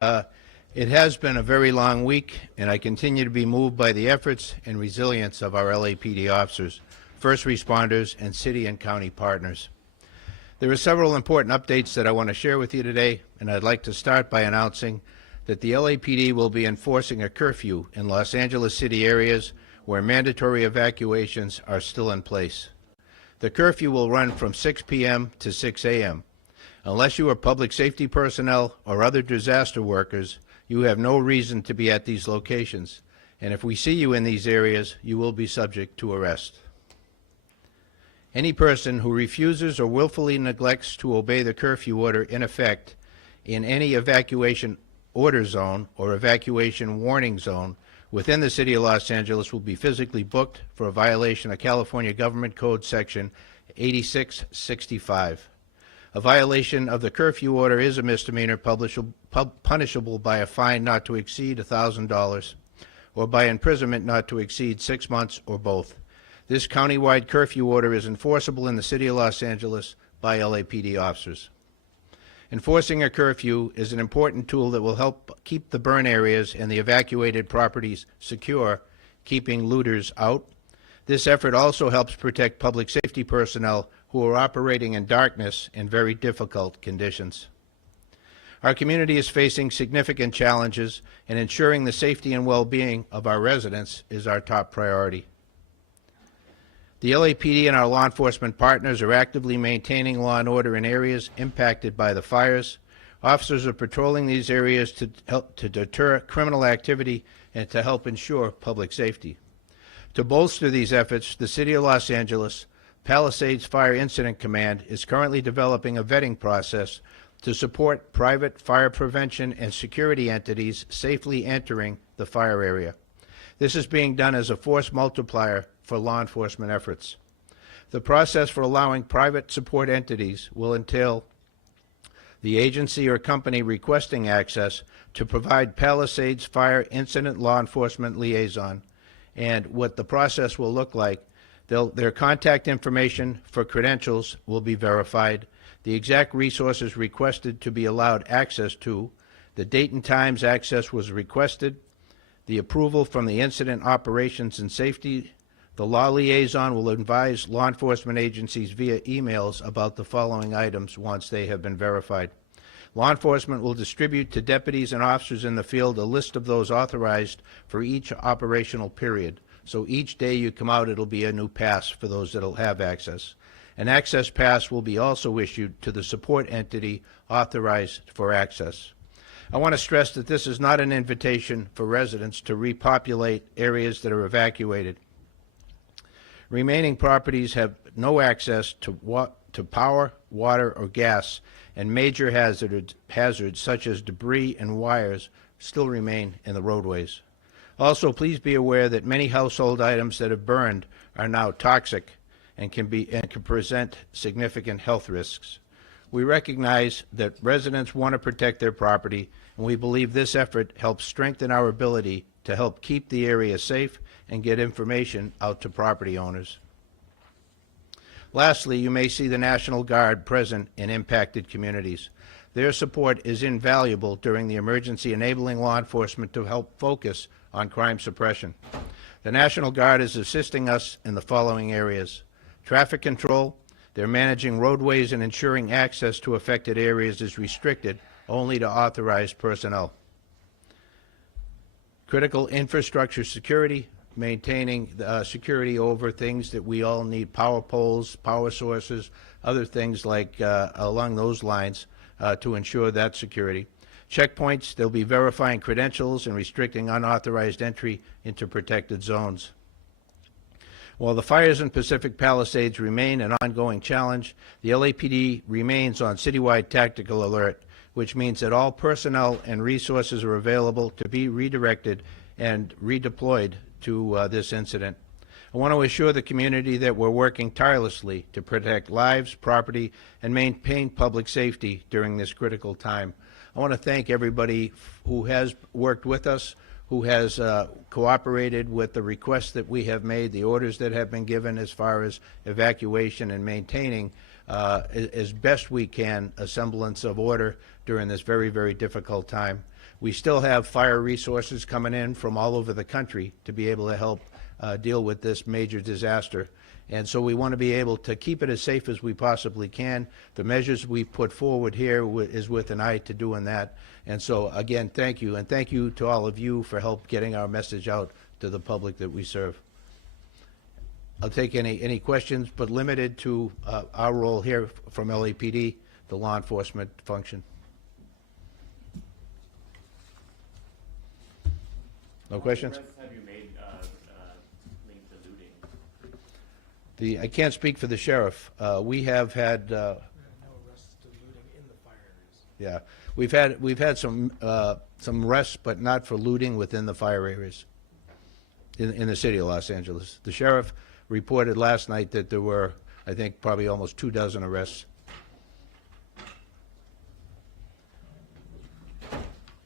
Uh, it has been a very long week, and I continue to be moved by the efforts and resilience of our LAPD officers, first responders, and city and county partners. There are several important updates that I want to share with you today, and I'd like to start by announcing that the LAPD will be enforcing a curfew in Los Angeles City areas where mandatory evacuations are still in place. The curfew will run from 6 p.m. to 6 a.m. Unless you are public safety personnel or other disaster workers, you have no reason to be at these locations, and if we see you in these areas, you will be subject to arrest. Any person who refuses or willfully neglects to obey the curfew order in effect in any evacuation order zone or evacuation warning zone within the City of Los Angeles will be physically booked for a violation of California Government Code Section 8665. A violation of the curfew order is a misdemeanor punishable by a fine not to exceed $1,000 or by imprisonment not to exceed 6 months or both. This countywide curfew order is enforceable in the City of Los Angeles by LAPD officers. Enforcing a curfew is an important tool that will help keep the burn areas and the evacuated properties secure, keeping looters out. This effort also helps protect public safety personnel who are operating in darkness in very difficult conditions. Our community is facing significant challenges, and ensuring the safety and well-being of our residents is our top priority. The LAPD and our law enforcement partners are actively maintaining law and order in areas impacted by the fires. Officers are patrolling these areas to help to deter criminal activity and to help ensure public safety. To bolster these efforts, the City of Los Angeles Palisades Fire Incident Command is currently developing a vetting process to support private fire prevention and security entities safely entering the fire area. This is being done as a force multiplier for law enforcement efforts. The process for allowing private support entities will entail the agency or company requesting access to provide Palisades Fire Incident Law Enforcement Liaison, and what the process will look like. Their contact information for credentials will be verified, the exact resources requested to be allowed access to, the date and times access was requested, the approval from the Incident Operations and Safety. The law liaison will advise law enforcement agencies via emails about the following items once they have been verified. Law enforcement will distribute to deputies and officers in the field a list of those authorized for each operational period. So each day you come out, it'll be a new pass for those that'll have access. An access pass will be also issued to the support entity authorized for access. I want to stress that this is not an invitation for residents to repopulate areas that are evacuated. Remaining properties have no access to power, water, or gas, and major hazards such as debris and wires still remain in the roadways. Also, please be aware that many household items that have burned are now toxic and can present significant health risks. We recognize that residents want to protect their property, and we believe this effort helps strengthen our ability to help keep the area safe and get information out to property owners. Lastly, you may see the National Guard present in impacted communities. Their support is invaluable during the emergency, enabling law enforcement to help focus on crime suppression. The National Guard is assisting us in the following areas: traffic control. They're managing roadways and ensuring access to affected areas is restricted only to authorized personnel. Critical infrastructure security, maintaining security over things that we all need: power poles, power sources, other things like along those lines to ensure that security. Checkpoints, they'll be verifying credentials and restricting unauthorized entry into protected zones. While the fires in Pacific Palisades remain an ongoing challenge, the LAPD remains on citywide tactical alert, which means that all personnel and resources are available to be redirected and redeployed to this incident. I want to assure the community that we're working tirelessly to protect lives, property, and maintain public safety during this critical time. I want to thank everybody who has worked with us, who has cooperated with the requests that we have made, the orders that have been given as far as evacuation and maintaining as best we can a semblance of order during this very, very difficult time. We still have fire resources coming in from all over the country to be able to help deal with this major disaster. And so we want to be able to keep it as safe as we possibly can. The measures we put forward here is with an eye to doing that. And so, again, thank you. And thank you to all of you for help getting our message out to the public that we serve. I'll take any questions, but limited to our role here from LAPD, the law enforcement function. No questions? What arrests have you made linked to looting? I can't speak for the sheriff. We have had, No arrests to looting in the fire areas. yeah, we've had some arrests, but not for looting within the fire areas in the city of Los Angeles. The sheriff reported last night that there were, I think, probably almost 24 arrests.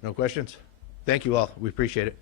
No questions? Thank you all. We appreciate it.